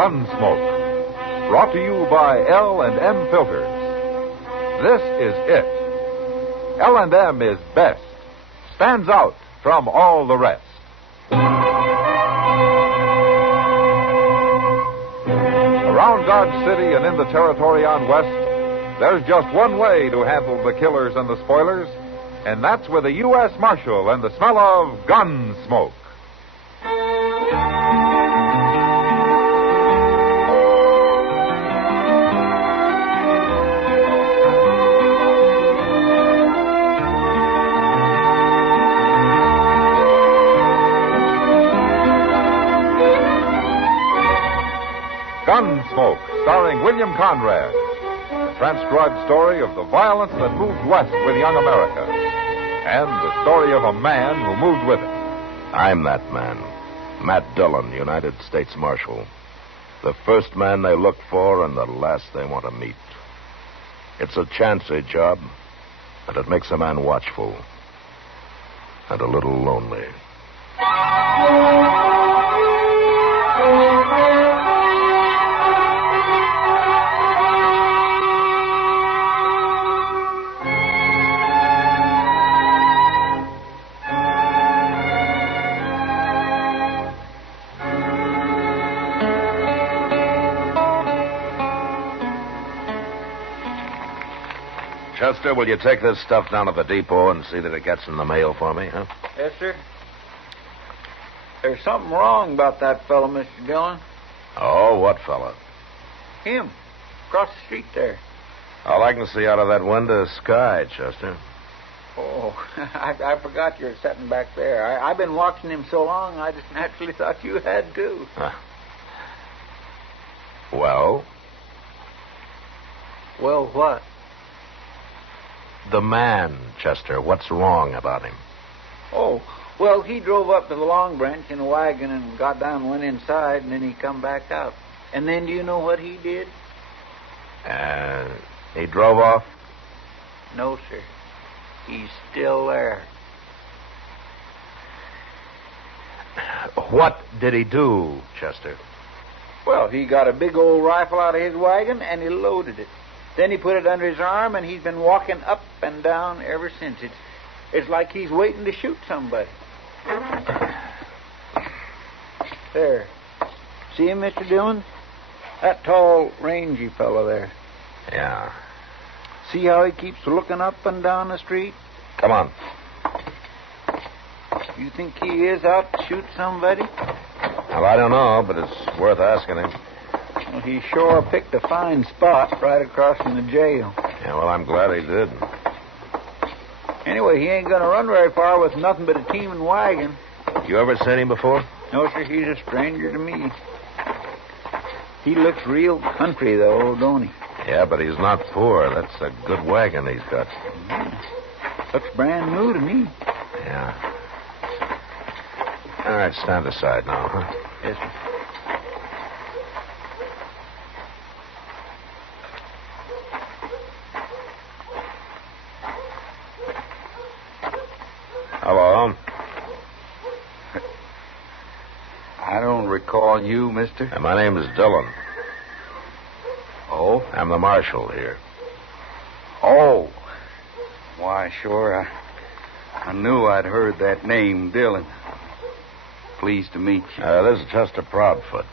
Gunsmoke, brought to you by L&M Filters. This is it. L&M is best, stands out from all the rest. Around Dodge City and in the territory on West, there's just one way to handle the killers and the spoilers, and that's with a U.S. Marshal and the smell of Gunsmoke. Gunsmoke, starring William Conrad. The transcribed story of the violence that moved west with young America. And the story of a man who moved with it. I'm that man. Matt Dillon, United States Marshal. The first man they look for and the last they want to meet. It's a chancy job, and it makes a man watchful. And a little lonely. Chester, will you take this stuff down to the depot and see that it gets in the mail for me, huh? Yes, sir. There's something wrong about that fellow, Mr. Dillon. Oh, what fella? Him. Across the street there. All I can see out of that window is sky, Chester. Oh, I forgot you were sitting back there. I've been watching him so long, I just naturally thought you had, too. Well? Well, what? The man, Chester. What's wrong about him? Oh, well, he drove up to the Long Branch in a wagon and got down and went inside, and then he come back out. And then do you know what he did? He drove off? No, sir. He's still there. What did he do, Chester? Well, he got a big old rifle out of his wagon, and he loaded it. Then he put it under his arm, and he's been walking up and down ever since. It's like he's waiting to shoot somebody. There. See him, Mr. Dillon? That tall, rangy fellow there. Yeah. See how he keeps looking up and down the street? Come on. You think he is out to shoot somebody? Well, I don't know, but it's worth asking him. Well, he sure picked a fine spot right across from the jail. Yeah, well, I'm glad he did. Anyway, he ain't going to run very far with nothing but a team and wagon. You ever seen him before? No, sir, he's a stranger to me. He looks real country, though, don't he? Yeah, but he's not poor. That's a good wagon he's got. Looks brand new to me. Yeah. All right, stand aside now, huh? Yes, sir. Hello. I don't recall you, mister. My name is Dillon. Oh? I'm the marshal here. Oh. Why, sure. I knew I'd heard that name, Dillon. Pleased to meet you. This is Chester Proudfoot.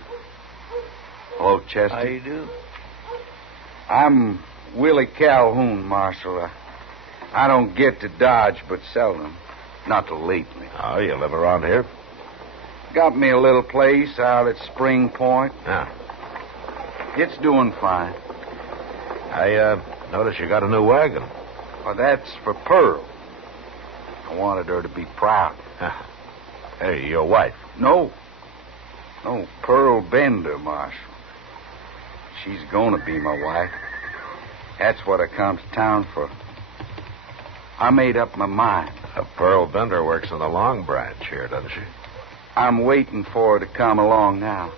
Hello, Chester. How you do? I'm Willie Calhoun, Marshal. I don't get to Dodge but seldom. Not till lately. Oh, you live around here? Got me a little place out at Spring Point. Yeah. It's doing fine. I noticed you got a new wagon. Well, that's for Pearl. I wanted her to be proud. Hey, your wife? No, Pearl Bender, Marshal. She's going to be my wife. That's what I come to town for. I made up my mind. Pearl Bender works in the Long Branch here, doesn't she? I'm waiting for her to come along now.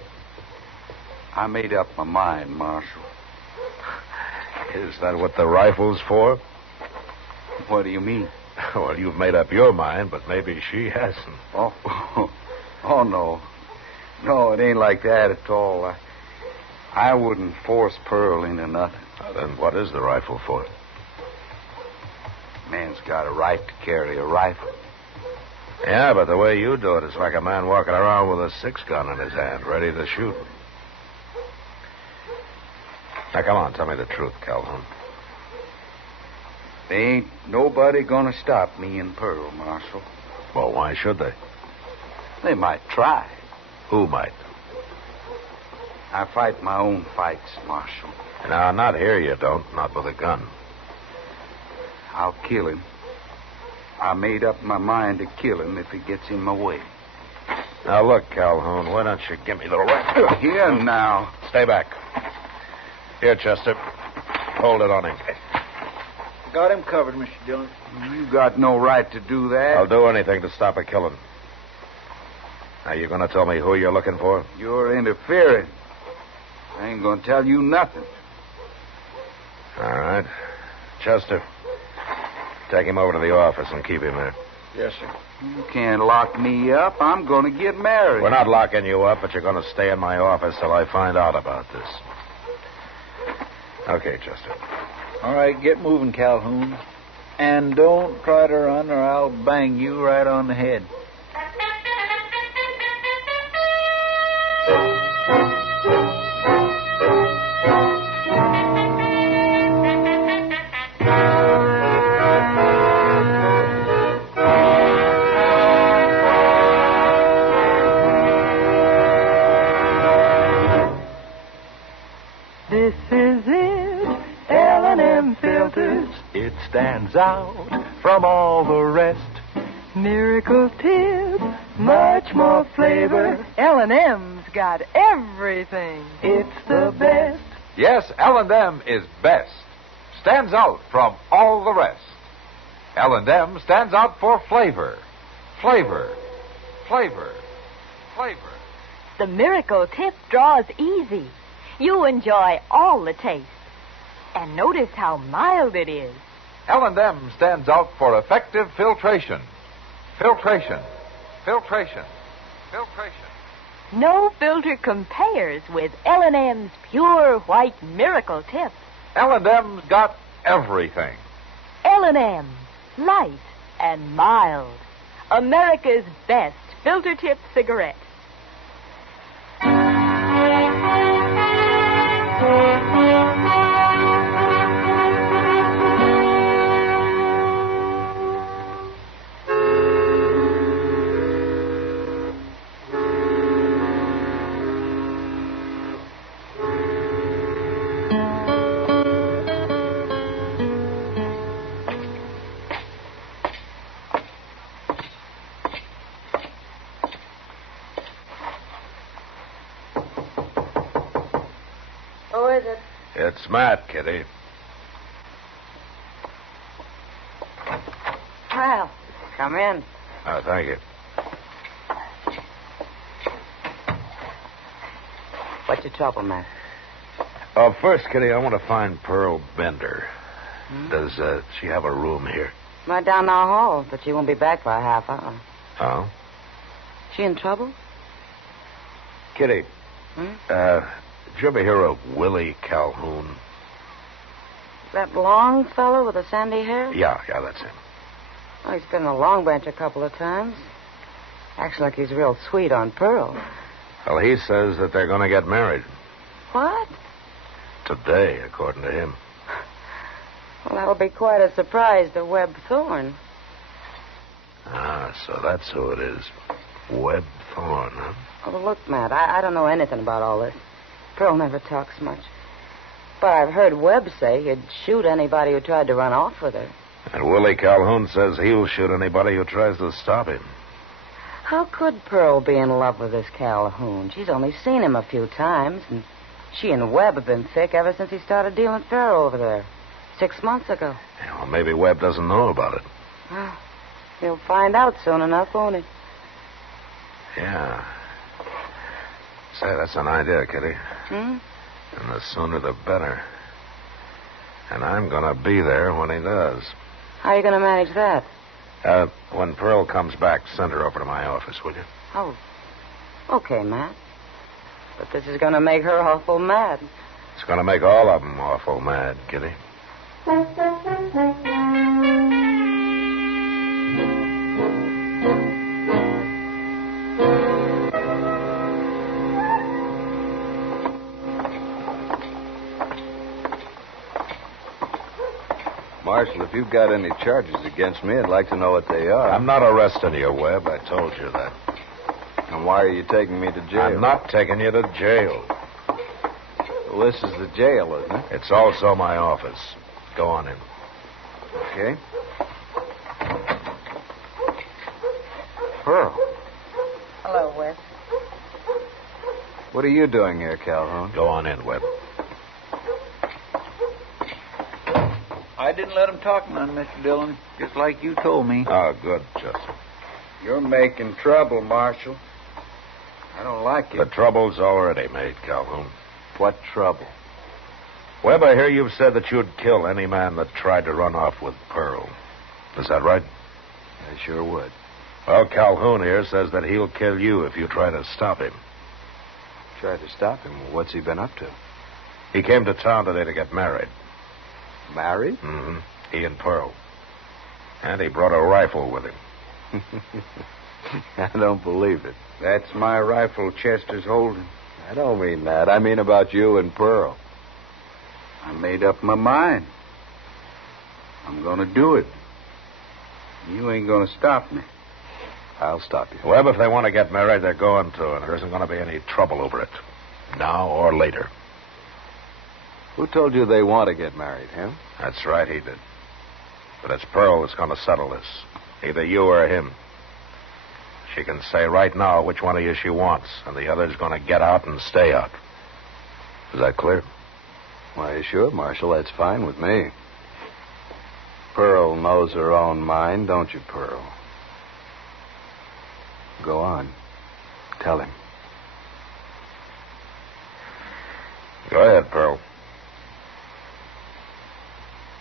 I made up my mind, Marshal. Is that what the rifle's for? What do you mean? Well, you've made up your mind, but maybe she hasn't. Oh, no. No, it ain't like that at all. I wouldn't force Pearl into nothing. Then what is the rifle for? Man's got a right to carry a rifle. Yeah, but the way you do it, it's like a man walking around with a 6-gun in his hand, ready to shoot. Now, come on, tell me the truth, Calhoun. There ain't nobody gonna stop me and Pearl, Marshal. Well, why should they? They might try. Who might? I fight my own fights, Marshal. Now, not here you don't, not with a gun. I'll kill him. I made up my mind to kill him if he gets in my way. Now, look, Calhoun, why don't you give me the rifle? Here now. Stay back. Here, Chester. Hold it on him. Got him covered, Mr. Dillon. You got no right to do that. I'll do anything to stop a killing. Now, you going to tell me who you're looking for? You're interfering. I ain't gonna tell you nothing. All right. Chester, take him over to the office and keep him there. Yes, sir. You can't lock me up. I'm gonna get married. We're not locking you up, but you're going to stay in my office till I find out about this. Okay, Chester. All right, get moving, Calhoun. And don't try to run or I'll bang you right on the head. This is it, L&M filters. It stands out from all the rest. Miracle tip, much more flavor. L&M's got everything. It's the best. Yes, L&M is best. Stands out from all the rest. L&M stands out for flavor. Flavor. Flavor. Flavor. The miracle tip draws easy. You enjoy all the taste. And notice how mild it is. L&M stands out for effective filtration. Filtration. Filtration. Filtration. No filter compares with L&M's pure white miracle tip. L&M's got everything. L&M, light and mild. America's best filter tip cigarette. Who is it? It's Matt, Kitty. Well, come in. Oh, thank you. What's your trouble, Matt? First, Kitty, I want to find Pearl Bender. Does she have a room here? Right down the hall, but she won't be back for a half hour. Oh? She in trouble? Kitty, did you ever hear of Willie Calhoun? That long fellow with the sandy hair? Yeah, that's him. Oh, he's been in the Long Branch a couple of times. Acts like he's real sweet on Pearl. Well, he says that they're going to get married. What? Today, according to him. Well, that'll be quite a surprise to Webb Thorne. Ah, so that's who it is. Webb Thorne, huh? Oh, look, Matt, I don't know anything about all this. Pearl never talks much. But I've heard Webb say he'd shoot anybody who tried to run off with her. And Willie Calhoun says he'll shoot anybody who tries to stop him. How could Pearl be in love with this Calhoun? She's only seen him a few times, and she and Webb have been thick ever since he started dealing faro over there 6 months ago. Yeah, well, maybe Webb doesn't know about it. Well, he'll find out soon enough, won't he? Yeah. Say, that's an idea, Kitty. Hmm? And the sooner the better. And I'm going to be there when he does. How are you going to manage that? When Pearl comes back, send her over to my office, will you? Oh, okay, Matt. But this is going to make her awful mad. It's going to make all of them awful mad, Kitty. Marshal, if you've got any charges against me, I'd like to know what they are. I'm not arresting you, Webb. I told you that. And why are you taking me to jail? I'm not taking you to jail. Well, this is the jail, isn't it? It's also my office. Go on in. Okay. Pearl, Hello, Webb. what are you doing here, Calhoun? Go on in, Webb. I didn't let him talk none, Mr. Dillon, just like you told me. Oh, good, Chester. You're making trouble, Marshal. I don't like The it. trouble's already made, Calhoun. What trouble? Webb, I hear you've said that you'd kill any man that tried to run off with Pearl. Is that right? I sure would. Well, Calhoun here says that he'll kill you if you try to stop him. Tried to stop him. Well, what's he been up to? He came to town today to get married. Married? Mm-hmm. He and Pearl. And he brought a rifle with him. I don't believe it. That's my rifle Chester's holding. I don't mean that. I mean about you and Pearl. I made up my mind. I'm going to do it. You ain't going to stop me. I'll stop you. Webb, if they want to get married, they're going to, and there isn't going to be any trouble over it. Now or later. Who told you they want to get married, him? That's right, he did. But it's Pearl that's going to settle this. Either you or him. She can say right now which one of you she wants, and the other's going to get out and stay out. Is that clear? Why, sure, Marshal. That's fine with me. Pearl knows her own mind, don't you, Pearl? Go on. Tell him. Go ahead, Pearl.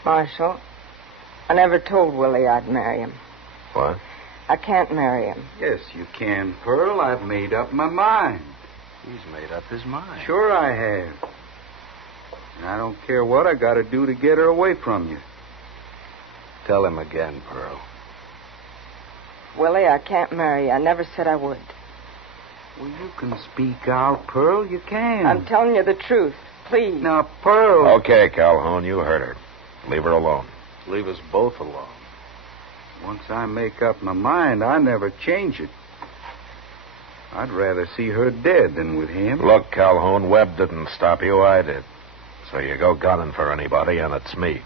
Marshal, I never told Willie I'd marry him. What? I can't marry him. Yes, you can, Pearl. I've made up my mind. He's made up his mind. Sure I have. And I don't care what I got to do to get her away from you. Tell him again, Pearl. Willie, I can't marry you. I never said I would. Well, you can speak out, Pearl. You can. I'm telling you the truth. Please. Now, Pearl. Okay, Calhoun, you heard her. Leave her alone. Leave us both alone. Once I make up my mind, I never change it. I'd rather see her dead than with him. Look, Calhoun, Webb didn't stop you. I did. So you go gunning for anybody, and it's me.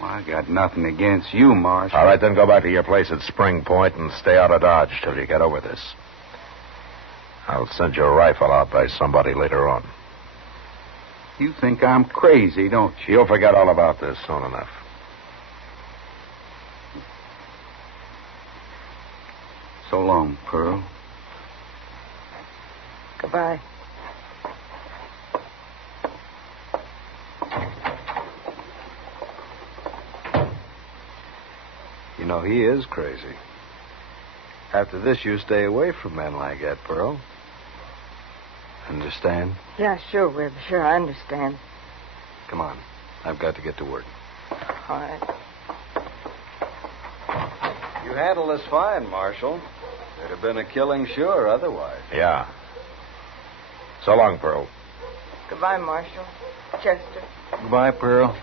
Well, I got nothing against you, Marshal. All right, then go back to your place at Spring Point and stay out of Dodge till you get over this. I'll send your rifle out by somebody later on. You think I'm crazy, don't you? You'll forget all about this soon enough. So long, Pearl. Goodbye. You know, he is crazy. After this, you stay away from men like that, Pearl. Understand? Yeah, sure, Webb. Sure, I understand. Come on. I've got to get to work. All right. You handled this fine, Marshal. There'd have been a killing sure otherwise. Yeah. So long, Pearl. Goodbye, Marshal. Chester. Goodbye, Pearl.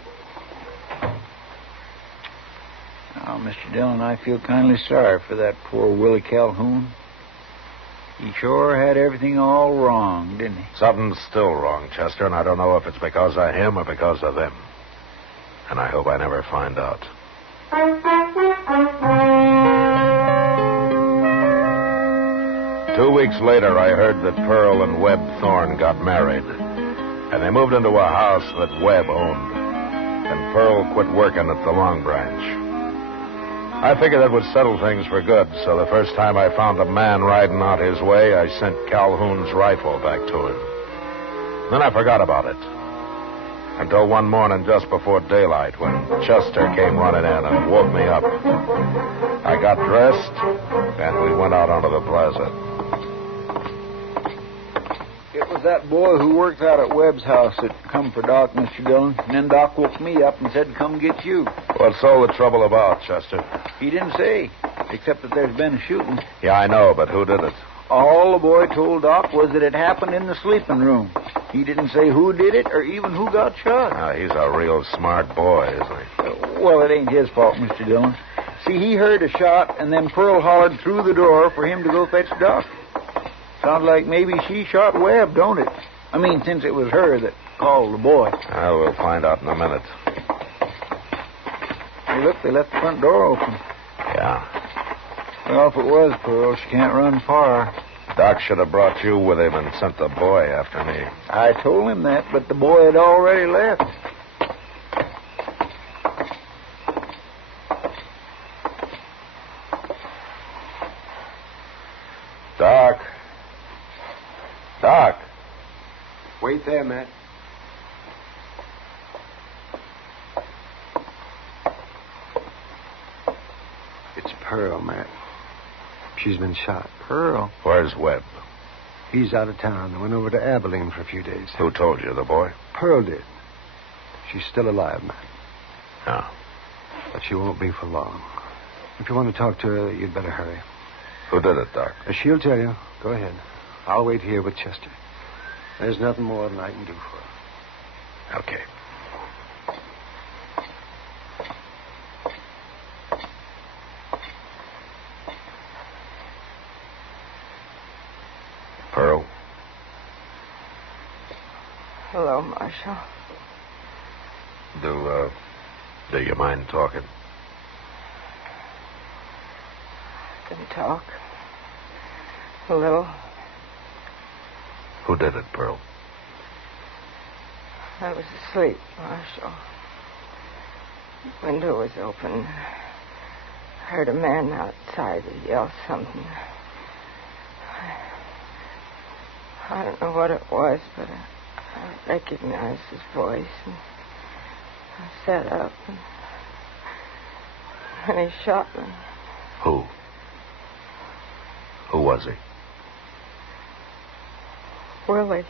Now, Mr. Dillon, I feel kindly sorry for that poor Willie Calhoun. He sure had everything all wrong, didn't he? Something's still wrong, Chester, and I don't know if it's because of him or because of them. And I hope I never find out. 2 weeks later, I heard that Pearl and Webb Thorne got married. And they moved into a house that Webb owned. And Pearl quit working at the Long Branch. I figured that would settle things for good, so the first time I found a man riding out his way, I sent Calhoun's rifle back to him. Then I forgot about it. Until one morning just before daylight when Chester came running in and woke me up. I got dressed, and we went out onto the plaza. That was that boy who works out at Webb's house that come for Doc, Mr. Dillon. And then Doc woke me up and said to come get you. What's all the trouble about, Chester? He didn't say, except that there's been a shooting. Yeah, I know, but who did it? All the boy told Doc was that it happened in the sleeping room. He didn't say who did it or even who got shot. Now, he's a real smart boy, isn't he? Well, it ain't his fault, Mr. Dillon. See, he heard a shot, and then Pearl hollered through the door for him to go fetch Doc. Sounds like maybe she shot Webb, don't it? I mean, since it was her that called the boy. Well, we'll find out in a minute. Hey, look, they left the front door open. Yeah. Well, if it was Pearl, she can't run far. Doc should have brought you with him and sent the boy after me. I told him that, but the boy had already left. Doc. Doc. Wait there, Matt. It's Pearl, Matt. She's been shot. Pearl? Where's Webb? He's out of town. They went over to Abilene for a few days. Who told you, the boy? Pearl did. She's still alive, Matt. Yeah. But she won't be for long. If you want to talk to her, you'd better hurry. Who did it, Doc? She'll tell you. Go ahead. I'll wait here with Chester. There's nothing more than I can do for her. Okay. Pearl? Hello, Marshal. Do you mind talking? I can talk. A little. Who did it, Pearl? I was asleep, Marshal. The window was open. I heard a man outside yell something. I don't know what it was, but I recognized his voice. And I sat up, and he shot me. Who? Who was he? Willie.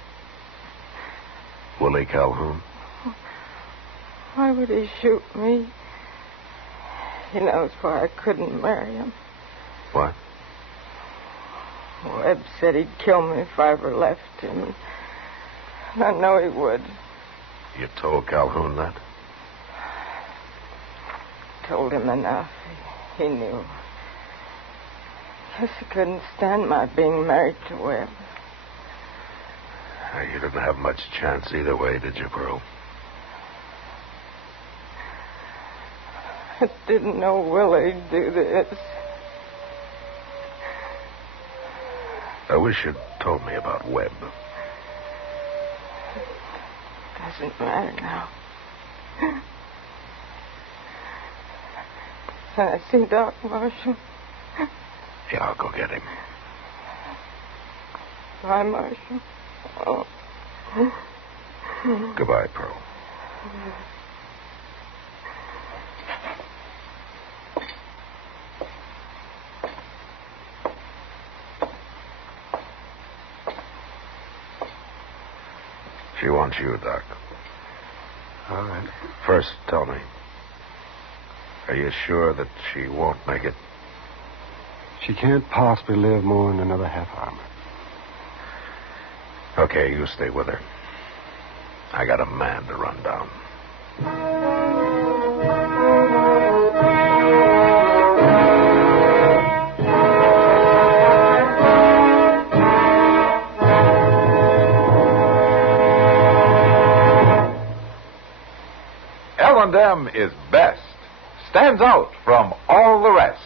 Willie Calhoun? Why would he shoot me? He knows why I couldn't marry him. What? Webb said he'd kill me if I ever left him. And I know he would. You told Calhoun that? Told him enough. He knew. Guess he couldn't stand my being married to Webb. You didn't have much chance either way, did you, Pearl? I didn't know Willie'd do this. I wish you'd told me about Webb. Doesn't matter now. Can I see Doc, Marshal? Yeah, I'll go get him. Bye, Marshal. Oh. Goodbye, Pearl. She wants you, Doc. All right. First, tell me. Are you sure that she won't make it? She can't possibly live more than another half hour. Okay, you stay with her. I got a man to run down. L&M is best. Stands out from all the rest.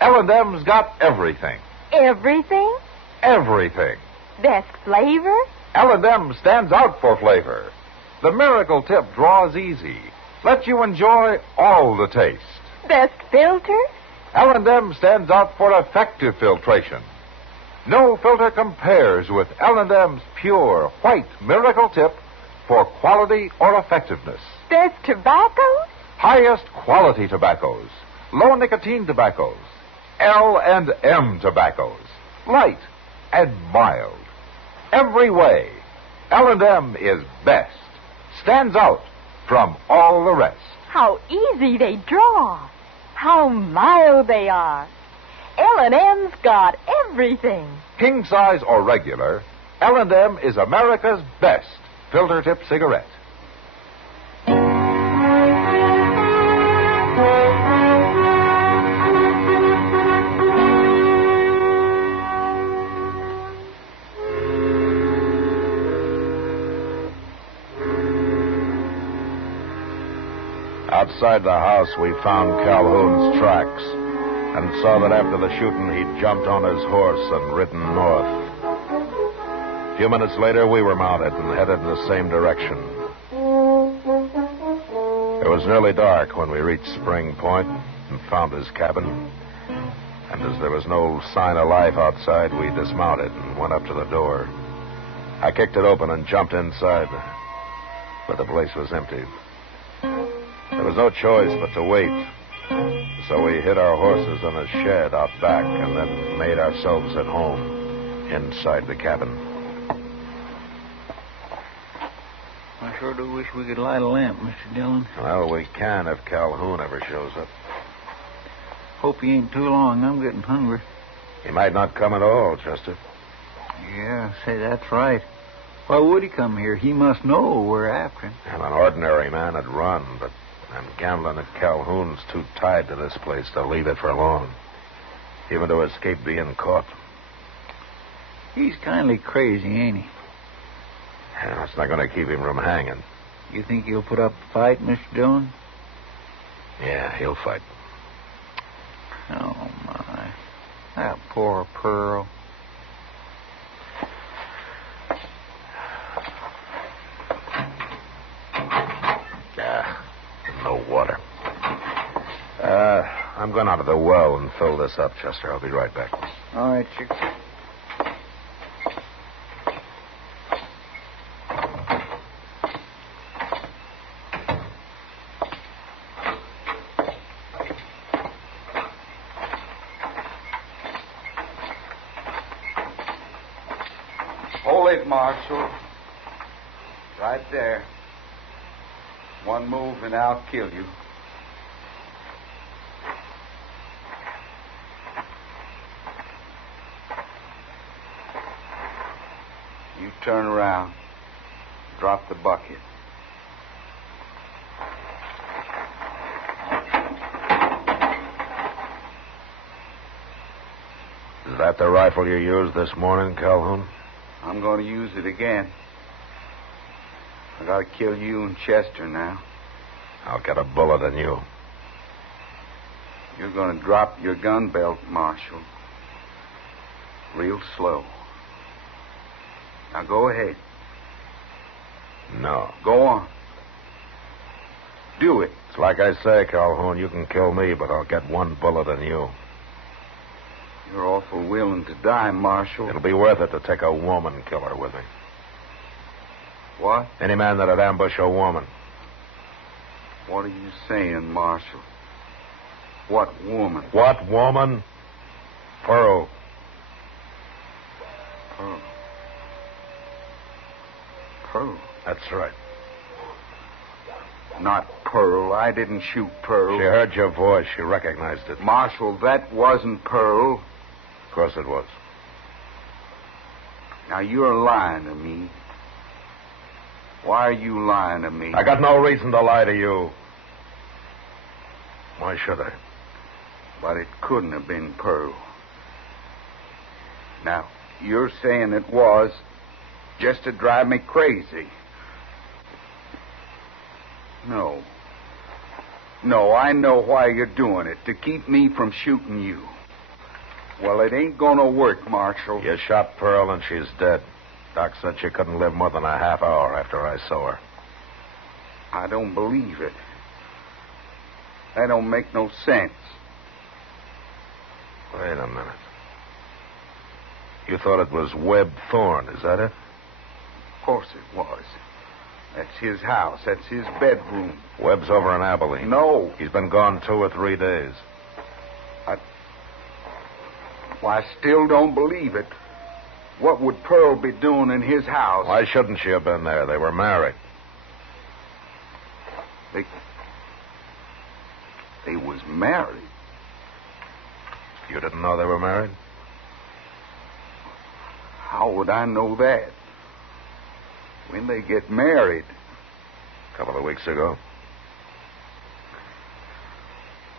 L&M's got everything. Everything? Everything. Best flavor? L&M stands out for flavor. The miracle tip draws easy. Lets you enjoy all the taste. Best filter? L&M stands out for effective filtration. No filter compares with L&M's pure white miracle tip for quality or effectiveness. Best tobaccos? Highest quality tobaccos. Low nicotine tobaccos. L&M tobaccos. Light and mild. Every way, L&M is best. Stands out from all the rest. How easy they draw. How mild they are. L&M's got everything. King size or regular, L&M is America's best filter tip cigarette. Outside the house, we found Calhoun's tracks and saw that after the shooting, he'd jumped on his horse and ridden north. A few minutes later, we were mounted and headed in the same direction. It was nearly dark when we reached Spring Point and found his cabin. And as there was no sign of life outside, we dismounted and went up to the door. I kicked it open and jumped inside, but the place was empty. There was no choice but to wait. So we hid our horses in a shed out back and then made ourselves at home inside the cabin. I sure do wish we could light a lamp, Mr. Dillon. Well, we can if Calhoun ever shows up. Hope he ain't too long. I'm getting hungry. He might not come at all, Chester. Yeah, say, that's right. Why would he come here? He must know we're after him. And an ordinary man would run, but I'm gambling that Calhoun's too tied to this place to leave it for long, even to escape being caught. He's kindly crazy, ain't he? Yeah, that's not going to keep him from hanging. You think he'll put up a fight, Mr. Dillon? Yeah, he'll fight. Oh, my. That poor Pearl. No water. I'm going out of the well and fill this up, Chester. I'll be right back. All right, Chick. Hold it, Marshal. Right there. One move and I'll kill you. You turn around. Drop the bucket. Is that the rifle you used this morning, Calhoun? I'm going to use it again. I gotta kill you and Chester now. I'll get a bullet in you. You're gonna drop your gun belt, Marshal. Real slow. Now go ahead. No. Go on. Do it. It's like I say, Calhoun, you can kill me, but I'll get one bullet in you. You're awful willing to die, Marshal. It'll be worth it to take a woman killer with me. What? Any man that'd ambush a woman. What are you saying, Marshal? What woman? What woman? Pearl. Pearl. Pearl? That's right. Not Pearl. I didn't shoot Pearl. She heard your voice. She recognized it. Marshal, that wasn't Pearl. Of course it was. Now, you're lying to me. Why are you lying to me? I got no reason to lie to you. Why should I? But it couldn't have been Pearl. Now, you're saying it was just to drive me crazy. No. No, I know why you're doing it, to keep me from shooting you. Well, it ain't gonna work, Marshal. You shot Pearl and she's dead. Doc said she couldn't live more than a half hour after I saw her. I don't believe it. That don't make no sense. Wait a minute. You thought it was Webb Thorne, is that it? Of course it was. That's his house. That's his bedroom. Webb's over in Abilene. No. He's been gone 2 or 3 days. I still don't believe it. What would Pearl be doing in his house? Why shouldn't she have been there? They were married. They was married. You didn't know they were married? How would I know that? When they get married? A couple of weeks ago.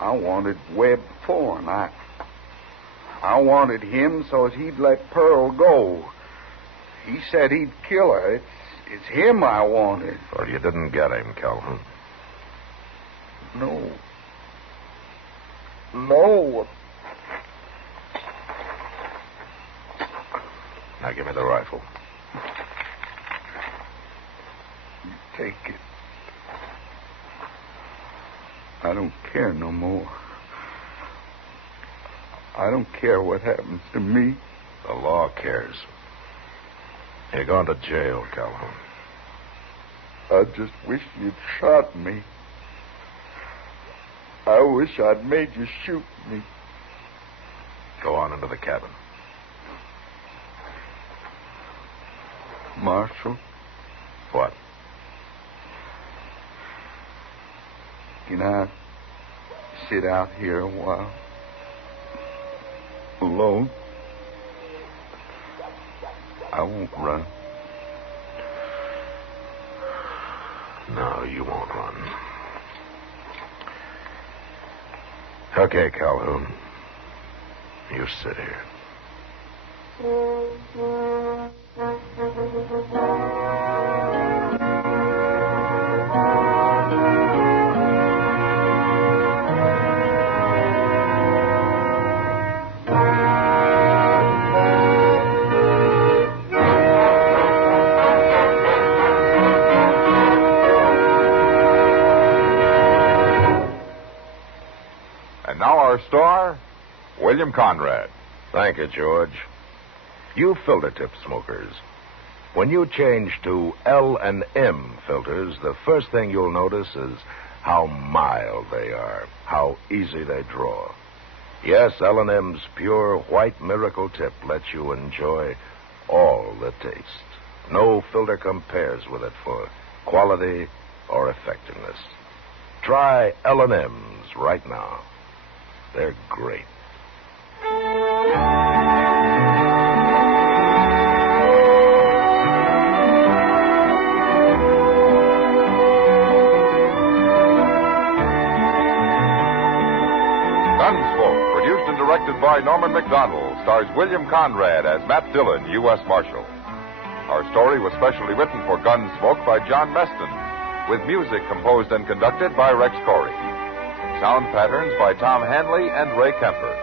I wanted Webb for him. I wanted him so he'd let Pearl go. He said he'd kill her. It's him I wanted. Well, you didn't get him, Calhoun. No. Now give me the rifle. Take it. I don't care no more. I don't care what happens to me. The law cares. You're going to jail, Calhoun. I just wish you'd shot me. I wish I'd made you shoot me. Go on into the cabin. Marshal, What? can I sit out here a while? Alone? I won't run. No, you won't run. Okay, Calhoun. You sit here. And now our star, William Conrad. Thank you, George. You filter tip smokers. When you change to L&M filters, the first thing you'll notice is how mild they are, how easy they draw. Yes, L&M's pure white miracle tip lets you enjoy all the taste. No filter compares with it for quality or effectiveness. Try L&M's right now. They're great. Gunsmoke, produced and directed by Norman Macdonnell, stars William Conrad as Matt Dillon, U.S. Marshal. Our story was specially written for Gunsmoke by John Meston, with music composed and conducted by Rex Corey. Sound patterns by Tom Hanley and Ray Kemper.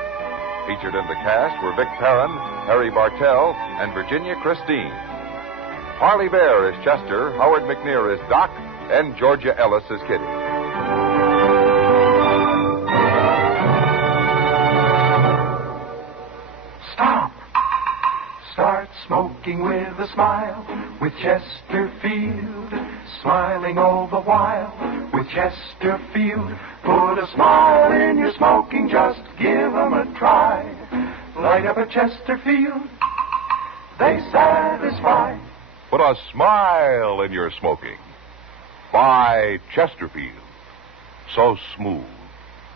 Featured in the cast were Vic Perrin, Harry Bartell, and Virginia Christine. Harley Bear is Chester, Howard McNear is Doc, and Georgia Ellis is Kitty. Stop. Start smoking with a smile with Chesterfield. Smiling all the while with Chesterfield. Put a smile in your smoking, just give 'em a try. Light up a Chesterfield, they satisfy. Put a smile in your smoking. Buy Chesterfield. So smooth,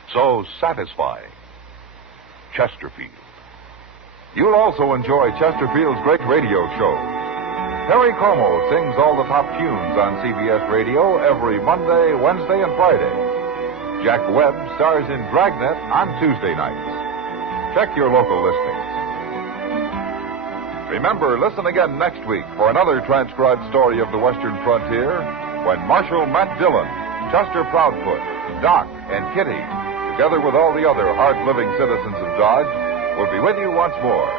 so satisfying. Chesterfield. You'll also enjoy Chesterfield's great radio show. Harry Como sings all the top tunes on CBS Radio every Monday, Wednesday, and Friday. Jack Webb stars in Dragnet on Tuesday nights. Check your local listings. Remember, listen again next week for another transcribed story of the Western frontier when Marshal Matt Dillon, Chester Proudfoot, Doc, and Kitty, together with all the other hard-living citizens of Dodge, will be with you once more.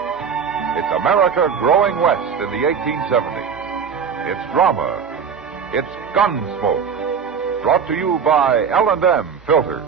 It's America growing west in the 1870s. It's drama. It's Gunsmoke. Brought to you by L&M Filters.